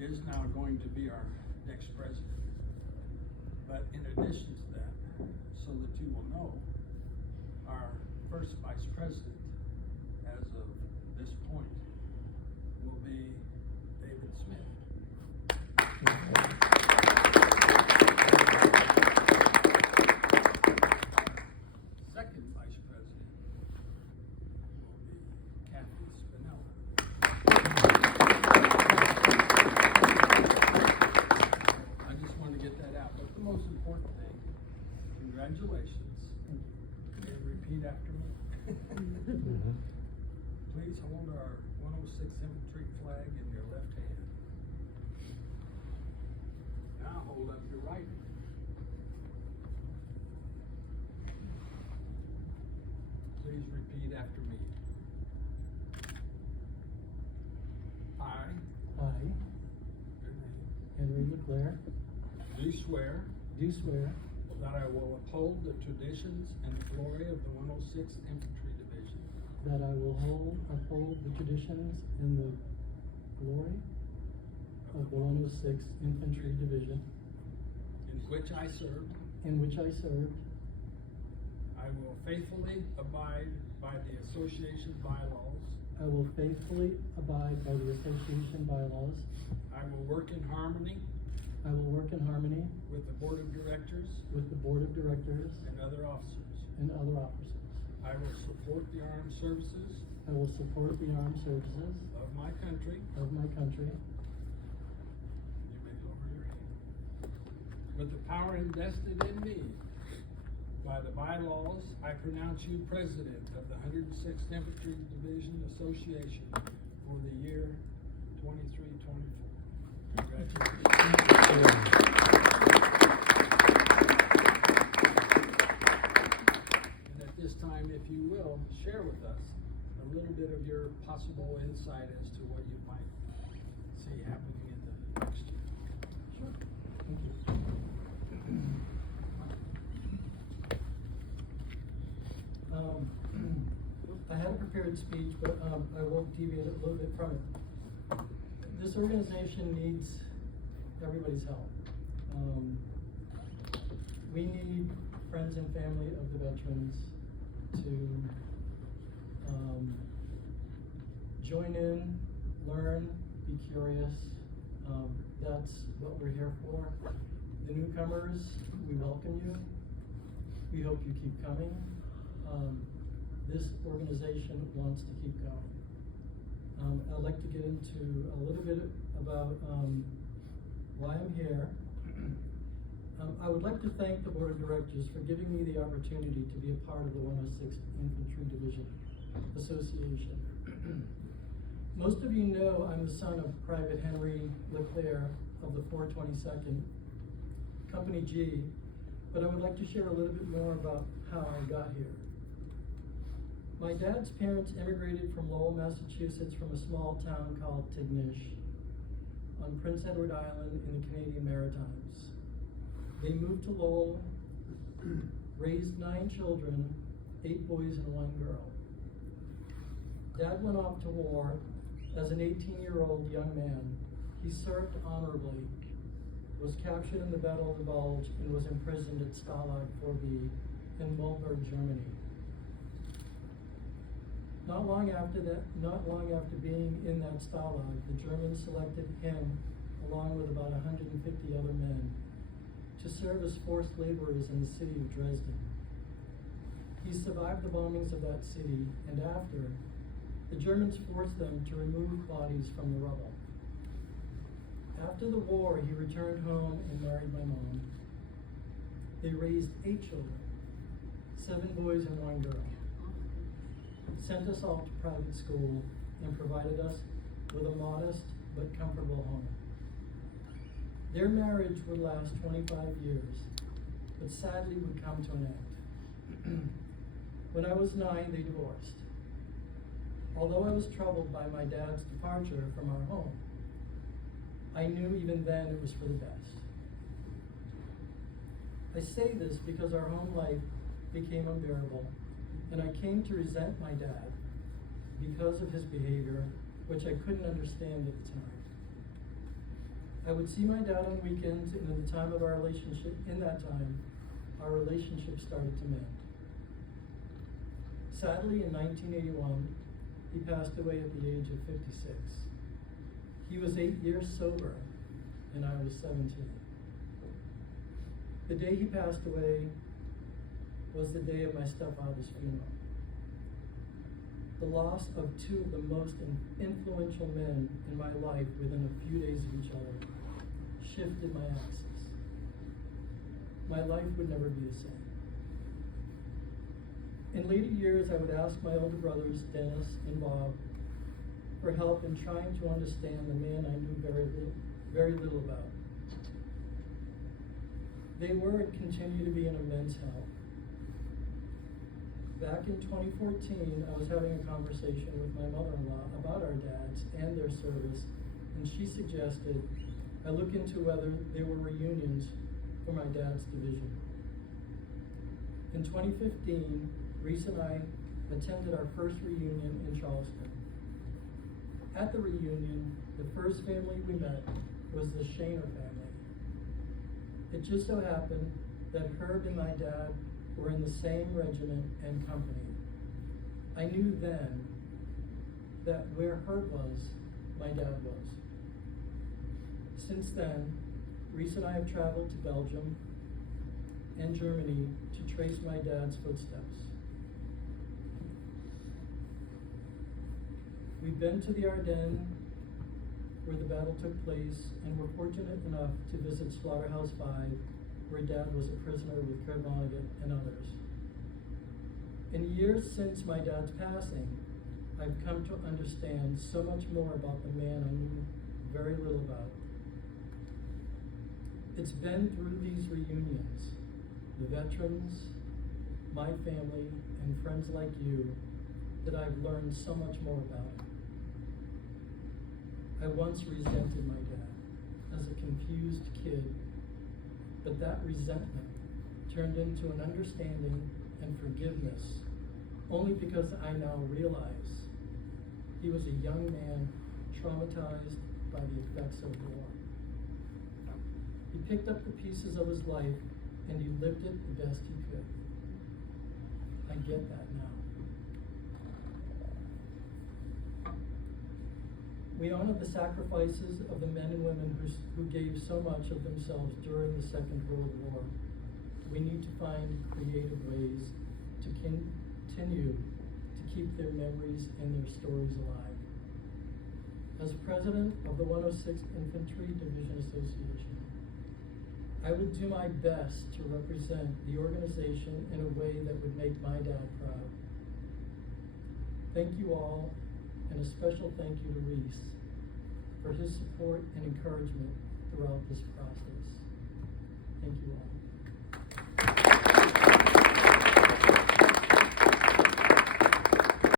is now going to be our next president. But in addition to that, so that you will know, our first vice president, as of this point, will be David Smith. Second vice president will be Kathy Spinella. I just want to get that out. But the most important thing, congratulations, and repeat after me. Please hold our 106 Infantry flag in your left hand. Now hold up your right hand. Please repeat after me. I, your name, Henry LeClaire, do swear that I will uphold the traditions and glory of the 106th Infantry Division, that I will uphold the traditions and the glory of the 106th Infantry Division, in which I served. I will faithfully abide by the association bylaws. I will faithfully abide by the association bylaws. I will work in harmony with the board of directors and other officers. I will support the armed services of my country. You may lower your hand. With the power invested in me by the bylaws, I pronounce you president of the 106th Infantry Division Association for the year 23-24. Congratulations. And at this time, if you will, share with us a little bit of your possible insight as to what you might see happening in the next year. Sure. Thank you. I had a prepared speech, but I will deviate a little bit from it. This organization needs everybody's help. We need friends and family of the veterans to join in, learn, be curious. That's what we're here for. The newcomers, we welcome you. We hope you keep coming. This organization wants to keep going. I'd like to get into a little bit about why I'm here. I would like to thank the Board of Directors for giving me the opportunity to be a part of the 106th Infantry Division Association. Most of you know I'm the son of Private Henry LeClaire of the 422nd Company G, but I would like to share a little bit more about how I got here. My dad's parents immigrated from Lowell, Massachusetts from a small town called Tignish on Prince Edward Island in the Canadian Maritimes. They moved to Lowell, raised 9 children, 8 boys and 1 girl. Dad went off to war as an 18-year-old young man. He served honorably, was captured in the Battle of the Bulge, and was imprisoned at Stalag 4B in Mulberg, Germany. Not long after being in that Stalag, the Germans selected him, along with about 150 other men, to serve as forced laborers in the city of Dresden. He survived the bombings of that city, and after, the Germans forced them to remove bodies from the rubble. After the war, he returned home and married my mom. They raised 8 children, 7 boys and 1 girl. Sent us all to private school and provided us with a modest but comfortable home. Their marriage would last 25 years, but sadly would come to an end. When I was 9, they divorced. Although I was troubled by my dad's departure from our home, I knew even then it was for the best. I say this because our home life became unbearable, and I came to resent my dad because of his behavior, which I couldn't understand at the time. I would see my dad on weekends, and in that time, our relationship started to mend. Sadly, in 1981, he passed away at the age of 56. He was 8 years sober, and I was 17. The day he passed away was the day of my stepfather's funeral. The loss of two of the most influential men in my life within a few days of each other shifted my axis. My life would never be the same. In later years, I would ask my older brothers, Dennis and Bob, for help in trying to understand the man I knew very little about. They were and continue to be an immense help. Back in 2014, I was having a conversation with my mother-in-law about our dads and their service, and she suggested I look into whether there were reunions for my dad's division. In 2015, Reese and I attended our first reunion in Charleston. At the reunion, the first family we met was the Shaner family. It just so happened that Herb and my dad were in the same regiment and company. I knew then that where Herb was, my dad was. Since then, Reese and I have traveled to Belgium and Germany to trace my dad's footsteps. We've been to the Ardennes, where the battle took place, and were fortunate enough to visit Slaughterhouse 5, where Dad was a prisoner with Kurt Vonnegut and others. In years since my dad's passing, I've come to understand so much more about the man I knew very little about. It's been through these reunions, the veterans, my family, and friends like you, that I've learned so much more about him. I once resented my dad as a confused kid, but that resentment turned into an understanding and forgiveness only because I now realize he was a young man traumatized by the effects of war. He picked up the pieces of his life and he lived it the best he could. I get that now. We honor the sacrifices of the men and women who gave so much of themselves during the Second World War. We need to find creative ways to continue to keep their memories and their stories alive. As president of the 106th Infantry Division Association, I will do my best to represent the organization in a way that would make my dad proud. Thank you all, and a special thank you to Reese for his support and encouragement throughout this process. Thank you all.